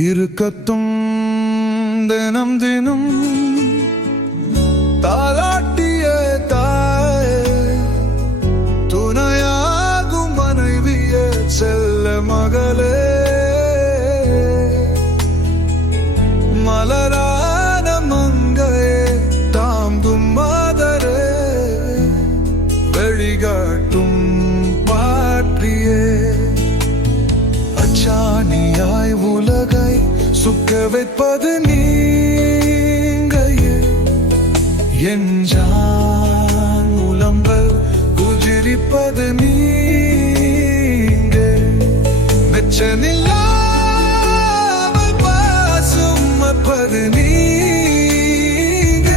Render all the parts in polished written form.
இருக்கட்டும் தினம் தினம் தாலாட்டிய தாயே, துணையாகும் மனைவிய செல்ல மகளே, மலரான மங்கையே, தாங்கும் மாதரே, வழிகாட்டும் பாற்றியே, அச்சாணியாய் உலகை சுக்க வைப்பது நீங்கையே, என் ஜான் உலம்பல் உஜிரிப்பது நீங்க, மெச்சனில்லாமல் பாசும் மப்பது நீங்க,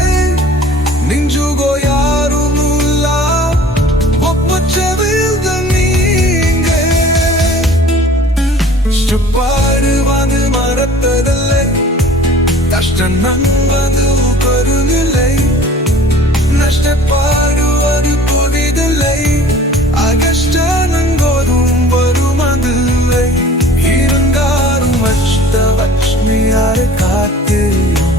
நிஞ்சுகோ யாரும் இல்லா ஒப்புச்சவில் நீங்க, சுப்பாடு வந்து மறத்ததில்லை, கஷ்டம் நம்பது பெருநிலை, நஷ்டப்பாடுவது புதிதில்லை, அகஷ்டனங்கோதும் வருமதில்லை, இருந்தாலும் அஷ்டலட்சுமியாரை காத்திரும்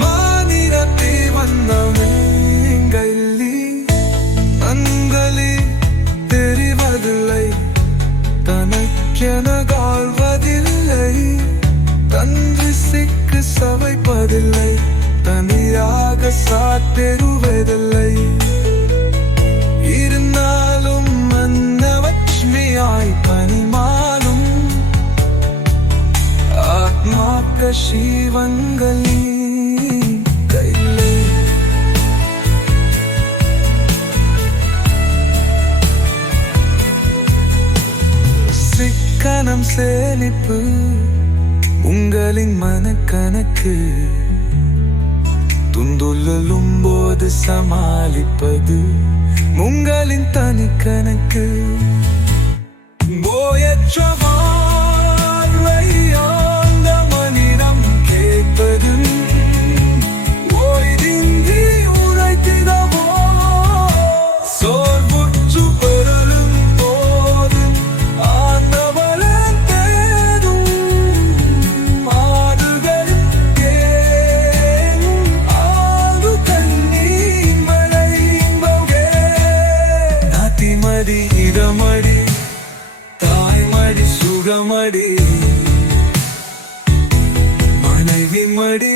மாநிலத்தை வந்தவங்கள்ளி அங்களி தெரிவதில்லை, தனக்கென கால்வதில்லை, தந்தி சிக்கு சவைப்பதில்லை, தனியாக சாத்தெருவதில்லை, இருந்தாலும் அன்னலட்சுமியாய் பணிமாலும் ஆத்மாக்க சிவங்களி கையிலே. சிக்கனம் சேமிப்பு உங்களின் மனக்கணக்கு, துந்துள்ளும் போது சமாளிப்பது உங்களின் தனிக்கணக்கு, போயற்ற வாழ்வை ஆழ்ந்த மனிதம் கேட்பது, ஓய்தின்றி உரைத்திடவோ சோர்வுற்று பெறலும் போது ஆண்டவரை தேடும் ஆடுகளுக்கே ஆடு கண்ணீர் மழை இன்பமே, நாத்திமடி இடமடி தாய்மடி சுகமடி மனைவி மடி